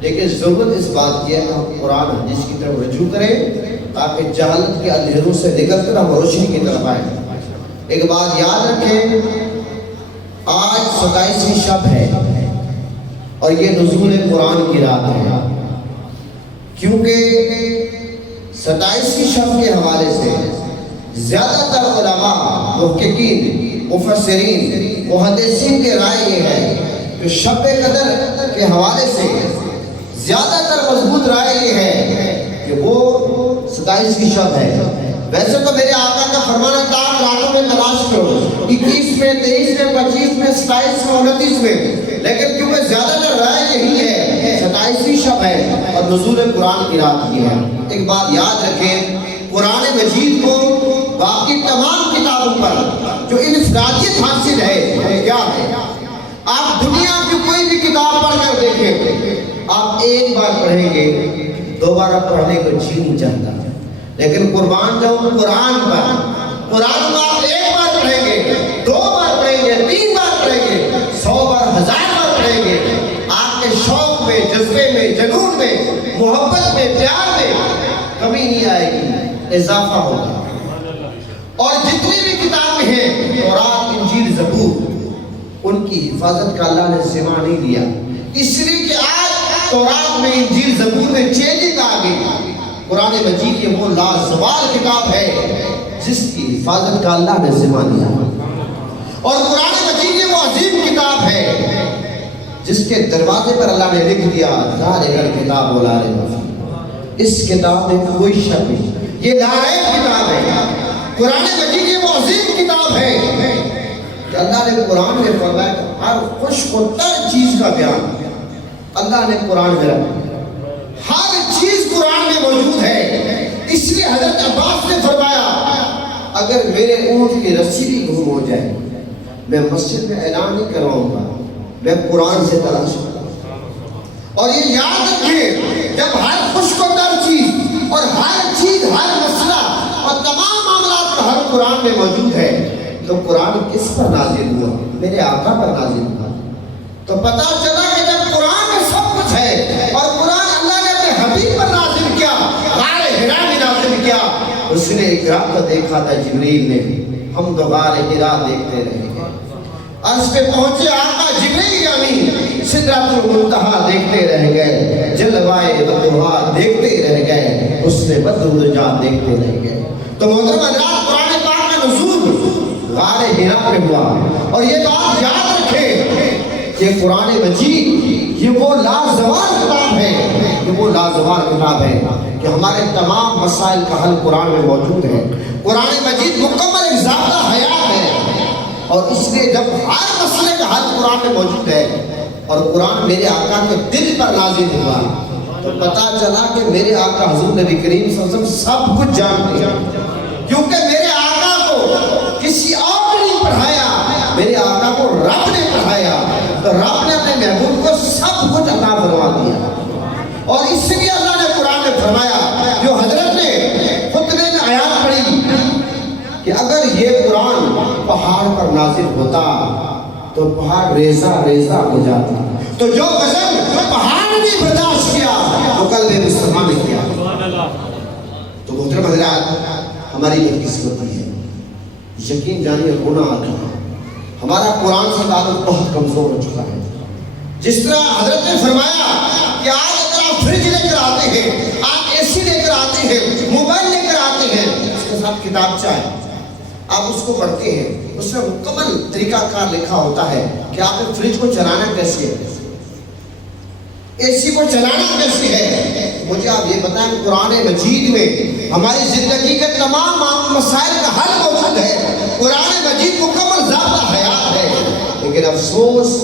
لیکن ضرورت اس بات کی ہے کہ ہم قرآن حدیث کی طرف رجوع کریں تاکہ جہالت کے اندھیروں سے نکل کر ہم روشنی کی طرف آئیں۔ ایک بات یاد رکھیں، آج 27ویں شب ہے اور یہ نزول قرآن کی رات ہے، کیونکہ 27ویں شب کے حوالے سے زیادہ تر علماء، محققین، مفسرین، محدثین کے رائے یہ ہے کہ شب قدر کے حوالے سے زیادہ تر مضبوط رائے یہ ہے کہ وہ 27ویں شب ہے۔ ویسے تو میرے آقا کا فرمانا تھا راتوں میں تلاش کرو، 21 میں، 23 میں، 25 میں، 27 میں، 29 میں، لیکن کیونکہ زیادہ تر رائے یہی ہے 27ویں شب ہے اور نزول قرآن کی رات کی ہے۔ ایک بات یاد رکھیں، قرآن مجید کو باقی تمام کتابوں پر جو انفرادیت حاصل ہے وہ کیا ہے؟ آپ دنیا کی کوئی بھی کتاب پڑھ کر دیکھیں، آپ ایک بار پڑھیں گے دوبارہ پڑھنے کو جی نہیں چاہتا، لیکن قرآن پر قرآن کو آپ ایک بار پڑھیں گے، 2 بار پڑھیں گے، 3 بار پڑھیں گے، 100 بار، 1000 بار پڑھیں گے، آپ کے شوق میں، جذبے میں، جنون میں، محبت میں، پیار میں کمی نہیں آئے گی، اضافہ ہوگا۔ اور جتنی بھی کتابیں ہیں، تورات، انجیل، زبور، ان کی حفاظت کا اللہ نے ذمہ نہیں دیا، اس لیے کہ آج تورات میں، انجیل، زبور میں چینجنگ آ گئی۔ قرآن مجید یہ وہ لازوال کتاب ہے جس کی حفاظت کا اللہ نے ذمہ دیا، اور قرآن مجید یہ وہ عظیم کتاب ہے جس کے دروازے پر اللہ نے لکھ دیا ذالک الکتاب لا ریب فیہ، اس کتاب میں کوئی شک نہیں، یہ لا ریب کتاب ہے۔ قرآن مجید یہ وہ عظیم کتاب ہے کہ اللہ نے قرآن میں فرمایا کہ ہر خشک و تر چیز کا بیان اللہ نے قرآن میں رکھا، ہر چیز قرآن میں موجود ہے۔ اس لیے حضرت عباس نے فرمایا اگر میرے اونٹ کی رسی بھی گم ہو جائے میں مسجد میں اعلان نہیں کرواؤں گا، میں قرآن سے تلاش کروں گا۔ اور یہ یاد رکھیں، جب ہر خشک و تر چیز اور ہر چیز، ہر مسئلہ اور تمام معاملات کا حل قرآن میں موجود ہے تو قرآن کس پر نازل ہوا؟ میرے آقا پر نازل ہوا۔ تو پتہ چلا کہ جب قرآن میں سب کچھ ہے اور قرآن اللہ نے اپنے حبیب پر نازل کیا، غار حرا میں نازل کیا، اس نے ایک رات کو دیکھا تھا جبریل نے، ہم تو غار حرا دیکھتے رہے گے، عرش پہ پہنچے آقا جبریل یعنی سدرۃ المنتہا دیکھتے رہ گئے، جلوائے بدوہا دیکھتے رہ گئے، اس نے بدر الرجال دیکھتے رہ گئے۔ تو محترم حضرات، قرآن پاک کا نزول غار حرا میں ہوا، اور یہ بات یاد رکھیں کہ قرآن مجید یہ وہ لازوال کتاب ہے، یہ وہ لازوال کتاب ہے کہ ہمارے تمام مسائل کا حل قرآن میں موجود ہے۔ قرآن مجید مکمل ایک ضابطہ حیات ہے، اور اس لیے جب ہر مسئلے کا حل قرآن میں موجود ہے اور قرآن میرے آقا کے دل پر نازل ہوا تو پتہ چلا کہ میرے آقا حضور نبی کریم صلی اللہ علیہ وسلم سب کچھ جانتے ہیں، کیونکہ میرے آقا کو کسی اور نے نہیں پڑھایا، میرے آقا کو رب نے پڑھایا، تو رب نے اپنے محبوب کو سب کچھ عطا فرما دیا۔ اور اس لیے اللہ نے قرآن میں فرمایا، جو حضرت نے خطبے میں آیات پڑھی کہ اگر یہ قرآن پہاڑ پر نازل ہوتا تو پہاڑ ریزہ ریزہ ہو جاتا، تو جو غضب پہاڑ نے برداشت کیا وہ قلب مسلمان نے کیا۔ تو محترم حضرات، ہماری یہ قسمتی ہے، یقین جانیے گناہ آتا، ہمارا قرآن سے تعلق بہت کمزور ہو چکا ہے۔ جس طرح حضرت نے فرمایا کہ آج اگر آپ فریج لے کر آتے ہیں، آپ اے سی لے کر آتے ہیں، موبائل لے کر آتے ہیں، اس کے ساتھ کتاب چاہے آپ اس کو پڑھتے ہیں، اس میں مکمل طریقہ کار لکھا ہوتا ہے کہ آپ نے فریج کو چلانا کیسے ہے، اے سی کو چلانا کیسے ہے۔ مجھے آپ یہ بتائیں کہ قرآن مجید میں ہماری زندگی کے تمام مسائل کا حل موجود ہے۔ قرآن مجید مکمل ضابطہ حیات ہے، لیکن افسوس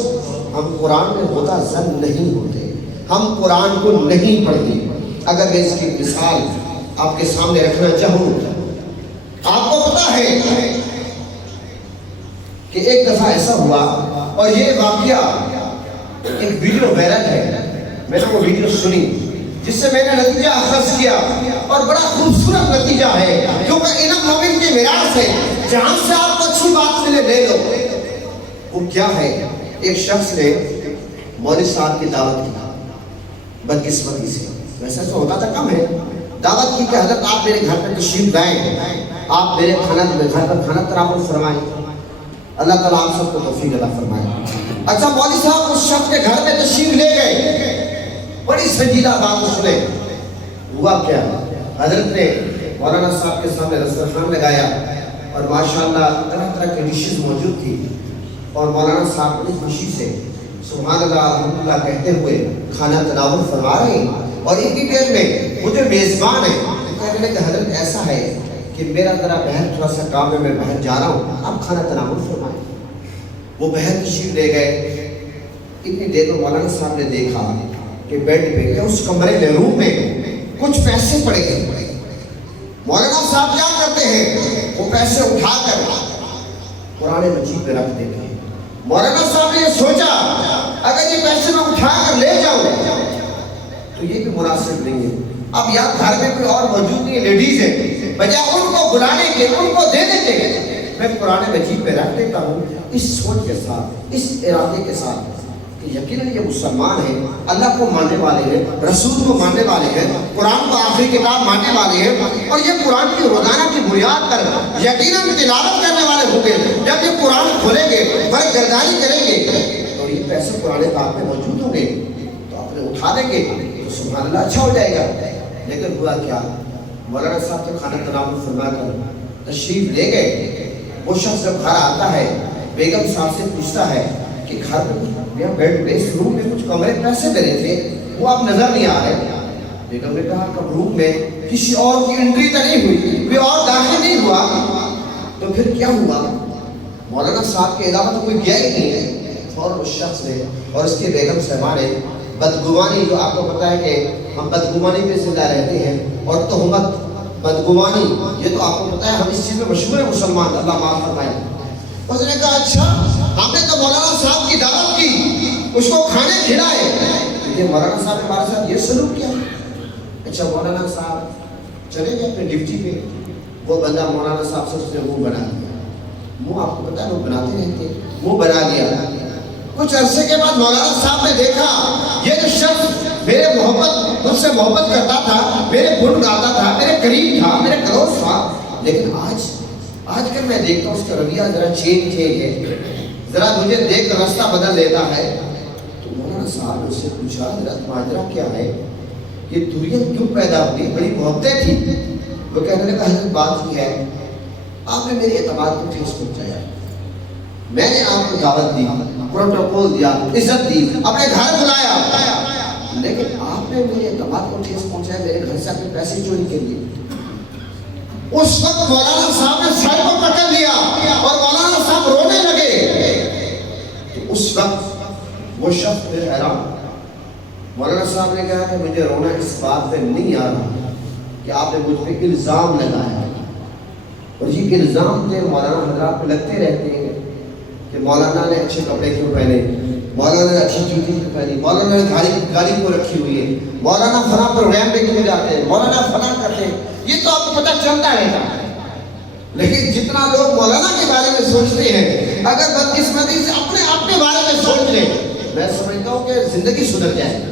ہم قرآن میں ہوتا زن نہیں ہوتے، ہم قرآن کو نہیں پڑھتے۔ اگر میں اس کی مثال آپ کے سامنے رکھنا چاہوں، آپ کو پتا ہے کہ ایک دفعہ ایسا ہوا، اور یہ واقعہ ایک ویڈیو وائرل ہے، میں نے وہ ویڈیو سنی جس سے میں نے نتیجہ اخذ کیا، اور بڑا خوبصورت نتیجہ ہے، کیونکہ علم مومن کی میراث ہے، جہاں سے آپ کو اچھی بات ملے لے لو۔ وہ کیا ہے؟ ایک شخص نے مولوی صاحب کی دعوت کی، بدقسمتی سے. ویسا تو ہوتا تھا کم ہے. دعوت کی کہ حضرت آپ میرے گھر پر تشریف لائیں, آپ میرے گھر پر کھانا تناول فرمائیں. اللہ تعالیٰ آپ سب کو توفیق عطا فرمائے. اچھا مولوی صاحب اس شخص کے گھر میں تشریف لے گئے, بڑی سنجیدہ بات سنے. ہوا کیا, حضرت نے مولانا صاحب کے سامنے دسترخوان لگایا اور ماشاءاللہ طرح طرح کی ڈشز موجود تھی, اور مولانا صاحب بڑی خوشی سے سبحان اللہ الحمدللہ کہتے ہوئے کھانا تناول فرما رہے ہیں. اور ان کی دیر میں وہ جو میزبان ہے کہنے لگے کہ حضرت ایسا ہے کہ میرا ذرا بہن تھوڑا سا کام ہے, میں باہر جا رہا ہوں, آپ کھانا تناول فرمائیں. وہ بہن تشریف لے گئے. اتنی دیر میں مولانا صاحب نے دیکھا کہ بیڈ پہ یا اس کمرے میں روم میں کچھ پیسے پڑے گئے. مولانا صاحب کیا کرتے ہیں, وہ پیسے اٹھا کر قرآن مجید پہ رکھ دیتے ہیں. مولانا صاحب نے یہ سوچا اگر یہ پیسے میں اٹھا کر لے جاؤں تو یہ بھی مناسب نہیں ہے. اب یہاں گھر میں کوئی اور موجود نہیں ہے, لیڈیز ہے, بجائے ان کو بلانے کے ان کو دے دیتے ہیں, میں قرآن مجید پہ رکھ دیتا ہوں اس سوچ کے ساتھ, اس ارادے کے ساتھ کہ یقیناً یہ مسلمان ہیں, اللہ کو ماننے والے ہیں, رسول کو ماننے والے ہیں, قرآن کو آخری کتاب ماننے والے ہیں, اور یہ قرآن کی روزانہ کی بنیاد پر یقیناً تلاوت کرنے والے ہوں گے. جب یہ قرآن کھولیں گے, فرق گردانی کریں گے اور یہ پیسے قرآن پاک میں موجود ہوں گے تو اپنے اٹھا دیں گے تو سبحان اللہ اچھا ہو جائے گا. لیکن ہوا کیا, مولانا صاحب تو کھانا تناول فرما کر تشریف لے گئے. وہ شخص جب گھر آتا ہے بیگم صاحب سے پوچھتا ہے کہ گھر میں بیڈ پہ اس روم میں کچھ کمرے پیسے میرے تھے, وہ آپ نظر نہیں آ رہے. بیگم نے کہا کہ روم میں کسی اور کی انٹری تو نہیں ہوئی, کوئی اور داخل نہیں ہوا, تو پھر کیا ہوا؟ مولانا صاحب کے علاوہ تو کوئی گیا ہی نہیں ہے. اور اس شخص نے اور اس کے بیگم صاحبہ نے بدگمانی, جو آپ کو پتا ہے کہ ہم بدگمانی پہ زندہ رہتے ہیں, اور تہمت بدگمانی یہ تو آپ کو پتا ہے ہم اس چیز میں مشہور ہیں مسلمان, اللہ معاف فرمائے. اس نے کہا اچھا ہم نے تو مولانا صاحب کی دعوت کی, اس کو کھانے کھلائے, لیکن مولانا صاحب نے ہمارے ساتھ یہ سلوک کیا. اچھا مولانا صاحب چلے گئے اپنے ڈیوٹی پہ, وہ بندہ مولانا صاحب سے اس نے منہ بنا دیا. منہ آپ کو پتا ہے وہ بناتے رہتے, منہ بنا دیا. کچھ عرصے کے بعد مولانا صاحب نے دیکھا یہ جو شخص میرے مجھ سے محبت کرتا تھا, میرے گن گاتا تھا, میرے قریب تھا, میرے کلوز تھا, لیکن آج کل میں دیکھتا ہوں اس کا رویہ ذرا چینج ہے, ذرا مجھے دیکھ کر راستہ بدل لیتا ہے. تو مولانا صاحب نے اس سے پوچھا حضرت ماجرا کیا ہے, یہ دوریت کیوں پیدا ہوئی, بڑی محبتیں تھی. وہ کہنے لگا حضرت بات یہ ہے آپ نے میرے اعتماد کو ٹھیس پہنچایا, میں نے آپ کو دعوت دی, پروٹوکول دیا, عزت دی, اپنے گھر بلایا, لیکن آپ نے میرے اعتماد کو ٹھیس پہنچایا, میرے گھر سے اپنے پیسے چوری کر لیے. اس وقت مولانا صاحب نے سر کو پکڑ لیا اور مولانا صاحب رونے لگے. تو اس وقت وہ شخص پھر حیران. مولانا صاحب نے کہا کہ مجھے رونا اس بات پہ نہیں آ رہا کہ آپ نے مجھ پہ الزام لگایا, اور یہ الزام تھے مولانا حضرات پہ لگتے رہتے ہیں کہ مولانا نے اچھے کپڑے کیوں پہنے, مولانا نے اچھی جوتی کیوں پہنی, مولانا نے گاڑی کیوں رکھی ہوئی ہے, مولانا فلاں پروگرام پہ کیوں جاتے ہیں, مولانا فلاں کرتے ہیں. یہ تو آپ کو پتہ چلتا رہتا ہے. لیکن جتنا لوگ مولانا کے بارے میں سوچتے ہیں, اگر بدقسمتی سے اپنے بارے میں سوچ لیں, میں سمجھتا ہوں کہ زندگی سدھر جائے.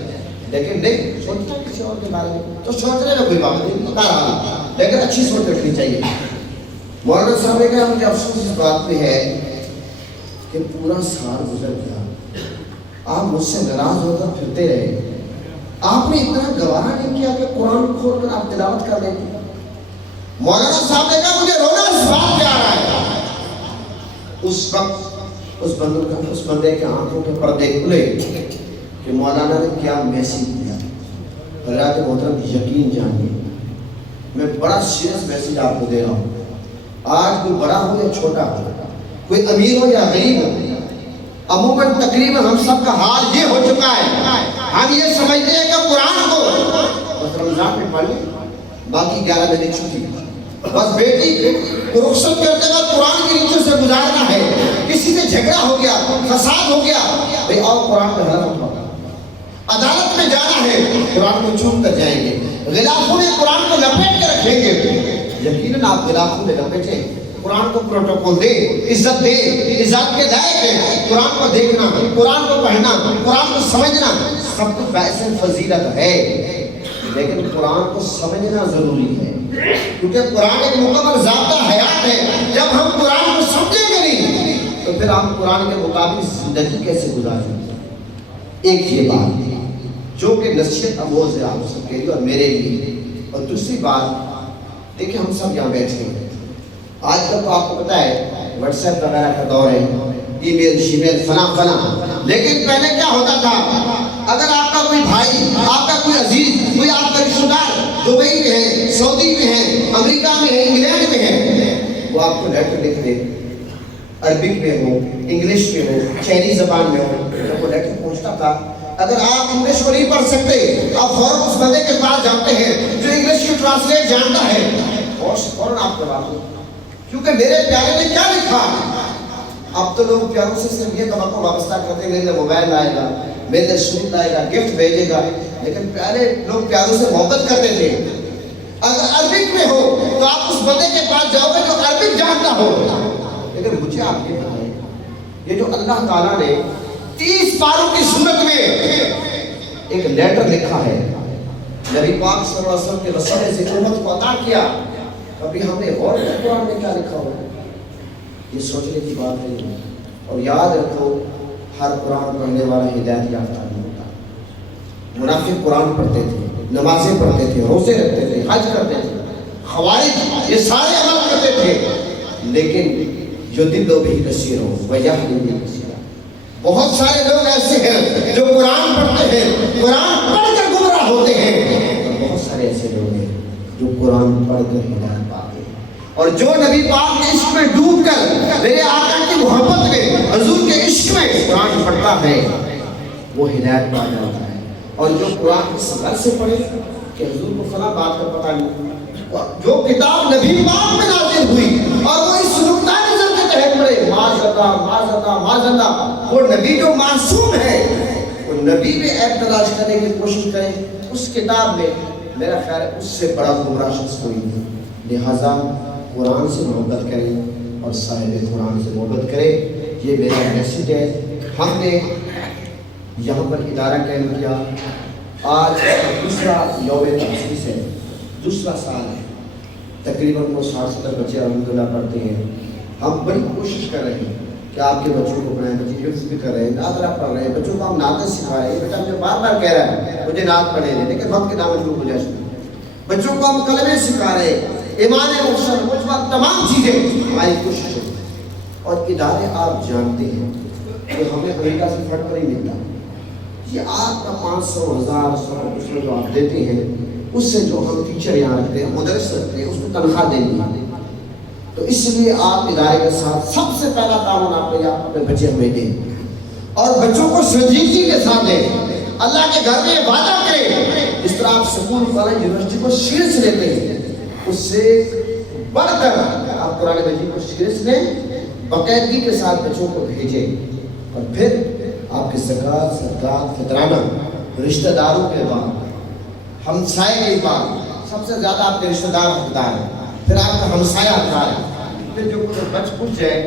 لیکن نہیں سوچتا کسی اور کے بارے میں, تو سوچنے میں کوئی بات نہیں, بتا رہا, لیکن اچھی سوچ رکھنی چاہیے. مولانا صاحب نے کہا مجھے افسوس اس بات پہ ہے کہ پورا سال گزر گیا, آپ مجھ سے ناراض ہو کر پھرتے رہے, آپ نے اتنا گوارا نہیں کیا کہ قرآن کھول کر آپ تلاوت کر لیں. مولانا صاحب نے کہا مجھے رونا اس بات پہ آ رہا ہے. اس وقت اس بندے کے آنکھوں کے پردے کھلے کہ مولانا نے کیا میسیج دیا. حضرات محترم یقین جانیے, میں بڑا سیریس میسیج آپ کو دے رہا ہوں. آج کوئی بڑا ہو یا چھوٹا ہو, کوئی امیر ہو یا غریب ہو, عموماً تقریباً ہم سب کا حال یہ ہو چکا ہے, ہم یہ سمجھتے ہیں کہ قرآن کو بس رمضان میں پڑھ لیں, باقی 11 مہینے چھٹی, بس بیٹی کو رخصت کرتے وقت قرآن کے نیچے سے گزارنا ہے. کسی سے جھگڑا ہو گیا, فساد ہو گیا, بھئی اور قرآن کا حلف اٹھاؤ. عدالت میں جانا ہے, قرآن کو چوم کر جائیں گے. غلافوں نے قرآن کو لپیٹ کے رکھیں گے, یقیناً آپ غلافوں میں لپیٹیں قرآن کو پروٹوکول دے، عزت دے، عزت کے لائق ہے۔ قرآن کو دیکھنا، قرآن کو پڑھنا، قرآن کو سمجھنا سب کچھ باعث فضیلت ہے، لیکن قرآن کو سمجھنا ضروری ہے، کیونکہ قرآن ایک مکمل ضابطہ حیات ہے۔ جب ہم قرآن کو سمجھیں گے نہیں تو پھر ہم قرآن کے مطابق زندگی کیسے گزاریں گے؟ ایک یہ بات جو کہ نصیحت اموز ہے آپ سب کے لیے اور میرے لیے۔ اور دوسری بات دیکھیں، ہم سب یہاں بیٹھے ہیں، آج کل تو آپ کو پتہ ہے واٹس ایپ وغیرہ کا دور ہے، ای میل شی میل فلاں، لیکن پہلے کیا ہوتا تھا؟ اگر آپ کا کوئی بھائی، آپ کا کوئی عزیز، کوئی آپ کا رشتہ دار دبئی میں ہے، سعودی میں ہے، امریکہ میں ہے، انگلینڈ میں ہے، وہ آپ کو لیٹر لکھ دے، عربک میں ہو، انگلش میں ہو، چائنیز زبان میں ہو۔ جب وہ لیٹر پہنچتا تھا، اگر آپ انگلش کو نہیں پڑھ سکتے، آپ فوراً اس بندے کے پاس جاتے ہیں جو انگلش کی ٹرانسلیٹ جانتا ہے، اور فوراً آپ کروا دو، کیونکہ میرے پیارے نے کیا لکھا۔ اب تو لوگ پیاروں سے صرف یہ توقع وابستہ کرتے ہیں میرے لیے موبائل لائے گا، میرے لیے سوٹ لائے گا، گفٹ بھیجے گا، لیکن پیارے لوگ پیاروں سے محبت کرتے تھے۔ اگر عربک میں ہو تو آپ اس بندے کے پاس جاؤ گے جو عربک جانتا ہو۔ لیکن مجھے آپ یہ بتائیں، یہ جو اللہ تعالیٰ نے 30 پاروں کی صورت میں ایک لیٹر لکھا ہے، نبی پاک صلی اللہ علیہ وسلم کے وسیلے سے امت کو عطا کیا، کبھی ہم نے غور کیا قرآن میں کیا لکھا ہوا ہے؟ یہ سوچنے کی بات ہے۔ اور یاد رکھو، ہر قرآن پڑھنے والا ہدایت یافتہ نہیں ہوتا۔ منافق قرآن پڑھتے تھے، نمازیں پڑھتے تھے، روزے رکھتے تھے، حج کرتے تھے، خوارج یہ سارے عمل کرتے تھے، لیکن جو دل و بھی کثیر ہو ویہدی بھی کثیر۔ بہت سارے لوگ ایسے ہیں جو قرآن پڑھتے ہیں، قرآن پڑھ کر گمراہ ہوتے ہیں، اور بہت سارے ایسے لوگ ہیں جو قرآن پڑھ کر ہدایت پاتے ہیں۔ اور جو نبی پاک کے عشق میں ڈوب کر میرے آقا کی محبت میں، حضور کے عشق میں قرآن پڑھتا ہے، وہ ہدایت پا جاتا ہے۔ اور جو قرآن اس غرض سے پڑھے کہ حضور کو فلاں بات کا پتہ نہیں، جو کتاب نبی پاک میں نازل ہوئی اور وہ اس نقطہ نظر کے تحت پڑھے، معاذاللہ، وہ نبی جو معصوم ہے، وہ نبی میں عیب تلاش کرنے کی کوشش کرے، اس کتاب میں میرا خیال ہے اس سے بڑا گمراہ شخص کوئی نہیں۔ لہٰذا قرآن سے محبت کریں اور صاحب قرآن سے محبت کریں، یہ میرا میسیج ہے۔ ہم نے یہاں پر ادارہ قائم کیا، آج دوسرا یوم تاسیس ہے، دوسرا سال ہے، تقریباً وہ 60-70 بچے الحمدللہ پڑھتے ہیں۔ ہم بڑی کوشش کر رہے ہیں کہ آپ کے بچوں کو پڑھائیں، بچے حفظ بھی کر رہے ہیں، نعت پڑھ رہے ہیں، بچوں کو ہم نعتیں سکھا رہے ہیں۔ بیٹا مجھے بار بار کہہ رہا ہے مجھے نعت پڑھے دیں، لیکن وقت کے دامن کو گزارش نہیں۔ بچوں کو ہم کلمے سکھا رہے ہیں، ایمان مفصل مجمل تمام چیزیں ہماری کوشش ہے۔ اور ادارے آپ جانتے ہیں کہ ہمیں امریکہ سے فنڈ پر ہی ملتا، یہ آپ کا 500 1000 100 جو آپ دیتے ہیں، اس سے جو ہم ٹیچر یہاں رکھتے ہیں، مدرس رکھتے ہیں، اس کو تنخواہ دینی ہے۔ تو اس لیے آپ ادارے کے ساتھ سب سے پہلا تعاون آپ نے اپنے بچے ہمیں دیں، اور بچوں کو سنجیدگی کے ساتھ دیں۔ اللہ کے گھر میں وعدہ کریں، اس طرح آپ سکول کالج یونیورسٹی کو سیریس لیتے ہیں، اس سے بڑھ کر آپ قرآن مجید کو سیریس لیں، باقاعدگی کے ساتھ بچوں کو بھیجیں، اور پھر آپ کی زکوٰۃ، صدقات، فطرانہ، رشتہ داروں کے بعد، ہمسائے کے بعد سب سے زیادہ آپ کے رشتہ دار حقدار ہیں، پھر آپ کا ہمسایہ حقدار ہے، پھر جو کچھ بچ کچھ جائے،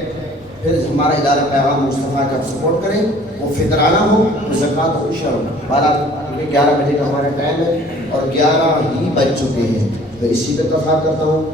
پھر ہمارا ادارہ پیغام مصطفیٰ کا سپورٹ کریں، وہ فطرانہ ہو، زکوٰۃ ہو، عشر ہو۔ 11 بجے کا ہمارا ٹائم ہے اور 11 ہی بج چکے ہیں، تو اسی پہ اتفاق کرتا ہوں۔